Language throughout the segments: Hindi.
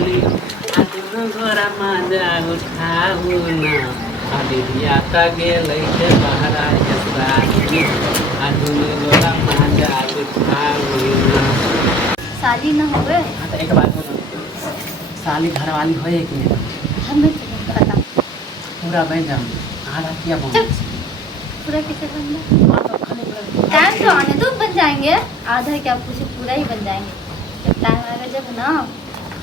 साली आदुनो गोरा माजा उठाऊ ना अलिया का गेलै के बहरा के साली आदुनो गोरा माजा उठाऊ ना। साली ना हो गए। हाँ तो एक बात बोलो, साली घर वाली हो कि नहीं? हमें तो नहीं पता। पूरा बन जाऊँ आधा क्या बोल पूरा कैसे बनना? टाइम तो आने दो, बन जाएंगे। आधा क्या पूछे, पूरा ही बन जाएंगे जब टाइम आएगा जब ना।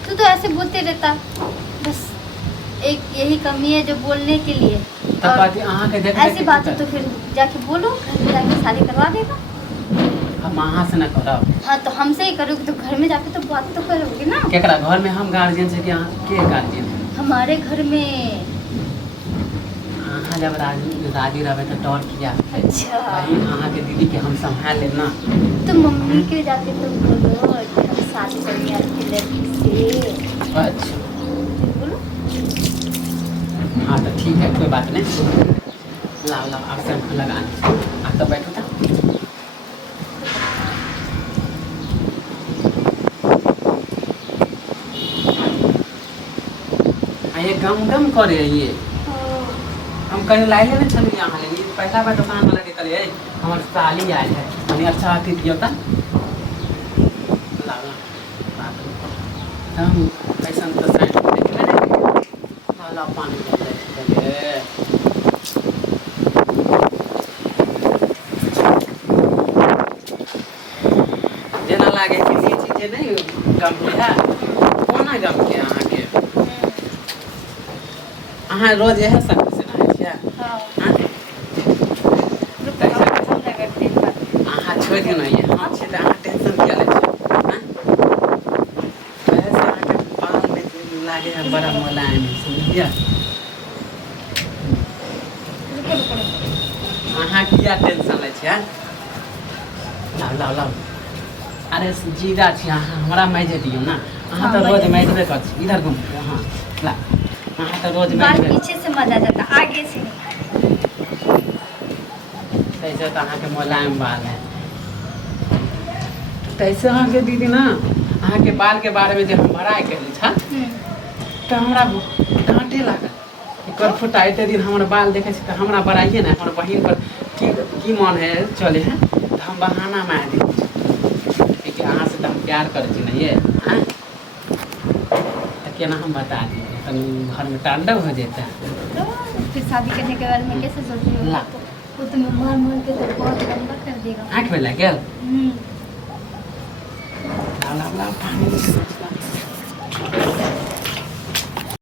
तू तो ऐसे बोलते रहता, बस एक यही कमी है जो बोलने के लिए। ऐसी बात है तो फिर जाके बोलो, घर में जाके शादी करवा देगा। हम वहाँ से न करो। हाँ तो हमसे ही करोगे तो घर में जाके तो बात तो करोगे ना। केकरा घर में हम गार्जियन से क्या के गार्जियन? हमारे घर में हाँ जब राजी रहे तो डर किया। अच्छा भाई अहाँ के दीदी के हम संभाल लेना। तो मम्मी के जाके तो बोलो कि हम शादी करेंगे आपकी लड़की से। अच्छा बोलो। हाँ तो ठीक है, कोई बात नहीं। लाओ लाओ आप सब लगा आप तो बैठो था। ये गम करे ये हम कहीं लाइले नहीं चले यहाँ लेंगे पहला बार दुकान वाला के करे हमारे साली आए है हमें अच्छा आती दिया था हम ऐसा तो साइड लाला पानी जना लागे किसी चीज़ नहीं गम है कौन है गम के यहाँ के अहाँ रोज यह सब से नहाय छियै? अहाँ छोड़ दियौ ने ये हम छी तऽ अहाँ टेंशन किया लै छियै? वैसे अहाँके बाल में लागे है बड़ा मुलायम है समझिए। अहाँ किया टेंशन लै छियै? लाओ लाओ लाओ अरे जीरा छी अहाँ हमरा मैजे दियौ ना। अहाँ तो रोज मैजबे कर छी इधर घूम वहाँ ला हाँ तो रोज बाल पीछे से मजा जाता आगे से कैसे तो अहाँ के मुलायम बाल है कैसे अहाँ के दीदी ना अहाँ के बाल के बारे में जब हम बड़ाई कैली था तो हमरा डांटे लागल कर फुटाइते दिन हमारा बाल देखे तो हमरा बड़ाइए ना हमारे बहन पर की मन है चले हैं तो हम बहाना में आए कि अहाँ से तो हम प्यार कर छी नहीं है केना हम बता दिए घर में तांडव हो जाता है। तो फिर शादी करने के बारे में कैसे सोच रही हो? वो तुम्हें मार के तो बहुत लंबा कर देगा। आँख में लग गया पानी